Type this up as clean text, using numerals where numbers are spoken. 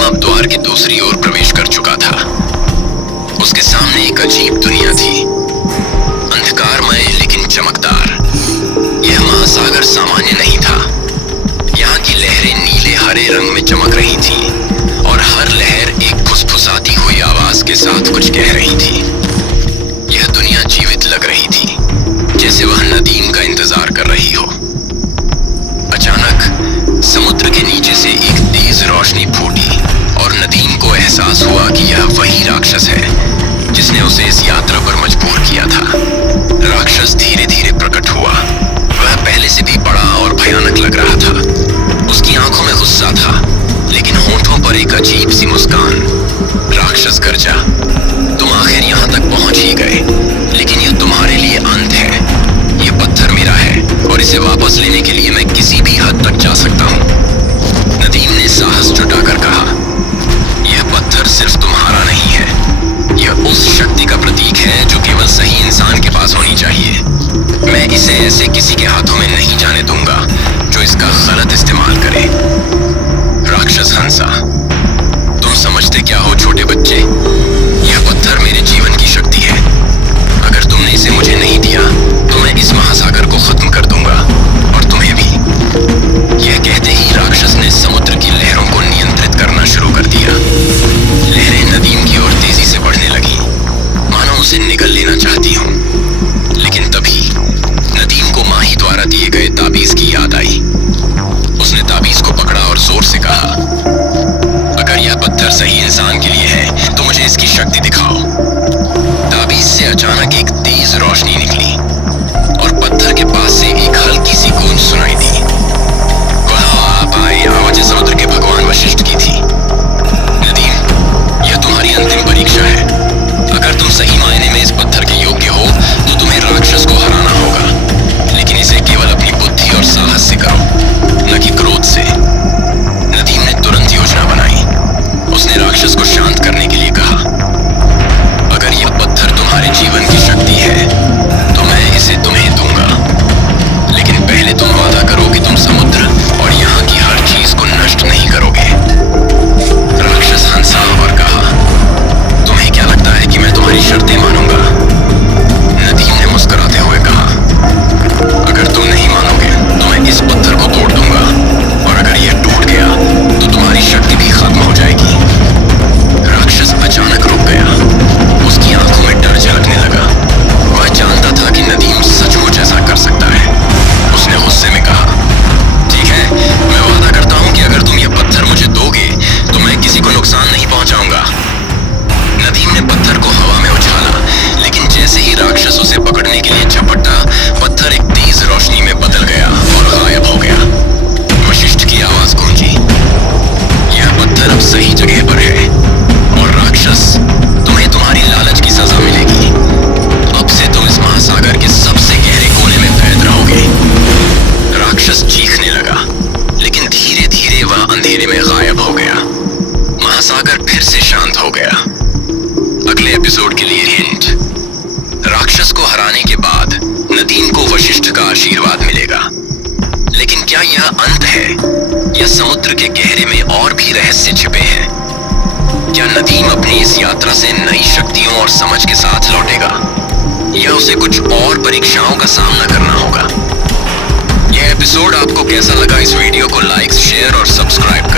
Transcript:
नदीम अब द्वार की दूसरी ओर प्रवेश कर चुका था। उसके सामने एक अजीब दुनिया थी, अंधकारमय लेकिन चमकदार। यह महासागर सामान्य नहीं था। यहाँ की लहरें नीले हरे रंग में चमक रही थी और हर लहर एक फुसफुसाती हुई आवाज के साथ कुछ कह रही थी। यह दुनिया जीवित लग रही थी, जैसे वह नदीम का इंतजार कर रही हो। अचानक समुद्र के नीचे से एक तेज रोशनी फूटी और नदीम को एहसास हुआ कि यह वही राक्षस है जिसने उसे इस यात्रा पर मजबूर किया था। राक्षस धीरे धीरे प्रकट हुआ। वह पहले से भी बड़ा और भयानक लग रहा था। उसकी आंखों में गुस्सा था, लेकिन होठों पर एक अजीब सी मुस्कान। राक्षस गरजा, तुम आखिर यहाँ तक पहुंच ही गए, लेकिन यह तुम्हारे लिए अंत है। यह पत्थर मेरा है और इसे वापस लेने के लिए मैं किसी भी हद तक जा सकता हूँ। नदीम ने साहस जुटाकर कहा, यह पत्थर सिर्फ तुम्हारा नहीं है, यह उस शक्ति का प्रतीक है जो केवल सही इंसान के पास होनी चाहिए। मैं इसे ऐसे किसी के हाथों में नहीं जाने दूंगा जो इसका गलत इस्तेमाल करे। राक्षस हंसा, तुम समझते क्या हो छोटे बच्चे? यह पत्थर मेरे जीवन की शक्ति है। अगर तुमने इसे मुझे नहीं दिया तो मैं इस महासागर को खत्म कर दूंगा और तुम्हें भी। यह कहते ही राक्षस ने समुद्र की लहरों को नियंत्रित करना शुरू कर दिया। लहरें नदीम की ओर तेजी से बढ़ने लगी, मानो उसे निगल लेना चाहती हूँ। लेकिन तभी नदीम को माही द्वारा दिए गए ताबीज की याद आई। उसने ताबीज को पकड़ा और जोर से कहा, अगर यह पत्थर सही इंसान के लिए है तो मुझे इसकी शक्ति दिखाओ। ताबीज से अचानक एक तेज रोशनी निकली और पत्थर के पास से एक हल्की सी गूंज सुनाई दी। आवाज समुद्र के भगवान वशिष्ठ की थी। नदीम, यह तुम्हारी अंतिम परीक्षा है। अगर तुम सही मायने में इस पत्थर के योग्य हो तो तुम्हें राक्षस को हराना होगा, लेकिन इसे केवल अपनी बुद्धि और साहस से करो, न कि क्रोध से। नदीम ने तुरंत योजना बनाई। उसने राक्षस को शांत करने के लिए कहा, अगर यह पत्थर तुम्हारे जीवन की शक्ति है तो मैं इसे तुम्हें दूंगा, लेकिन पहले तुम वादा करो कि तुम समुद्र और यहाँ की हर चीज को नष्ट नहीं करोगे। राक्षस हंसा और कहा, तुम्हें क्या लगता है कि मैं तुम्हारी शर्तें मानूंगा? नदीम ने मुस्कुराते हुए कहा, अगर तुम नहीं मानोगे तो मैं इस पत्थर को तोड़ दूंगा और अगर यह टूट गया तो तुम्हारी शक्ति भी खत्म हो जाएगी। राक्षस अचानक रुक गया। उसकी आंखों में डर झलकने लगा। वह जानता था कि नदीम सचमुच ऐसा कर सकता है। उसने गुस्से में कहा, ठीक है, मैं वादा करता हूँ कि अगर तुम यह पत्थर मुझे दोगे तो मैं किसी को नुकसान नहीं पहुंचाऊंगा। नदीम ने पत्थर को हवा में उछाला, लेकिन जैसे ही राक्षस उसे पकड़ने के लिए झपटा, पत्थर एक तेज रोशनी में बदल गया और गायब हो गया। वशिष्ठ की आवाज गूंजी, यह पत्थर अब सही जगह पर है और राक्षस, तुम्हें तुम्हारी लालच की सजा मिलेगी। अब से तुम इस महासागर के सबसे गहरे कोने में कैद रहोगे। राक्षस चीखने लगा, लेकिन धीरे धीरे वह अंधेरे में गायब हो गया। महासागर फिर से शांत हो गया। अगले एपिसोड के लिए हिंट, राक्षस को हराने के बाद नदीम को वशिष्ठ का आशीर्वाद मिलेगा। लेकिन क्या यह अंत है या समुद्र के गहरे में और भी रहस्य छिपे हैं? क्या नदीम अपनी इस यात्रा से नई शक्तियों और समझ के साथ लौटेगा या उसे कुछ और परीक्षाओं का सामना करना होगा? यह एपिसोड आपको कैसा लगा? इस वीडियो को लाइक, शेयर और सब्सक्राइब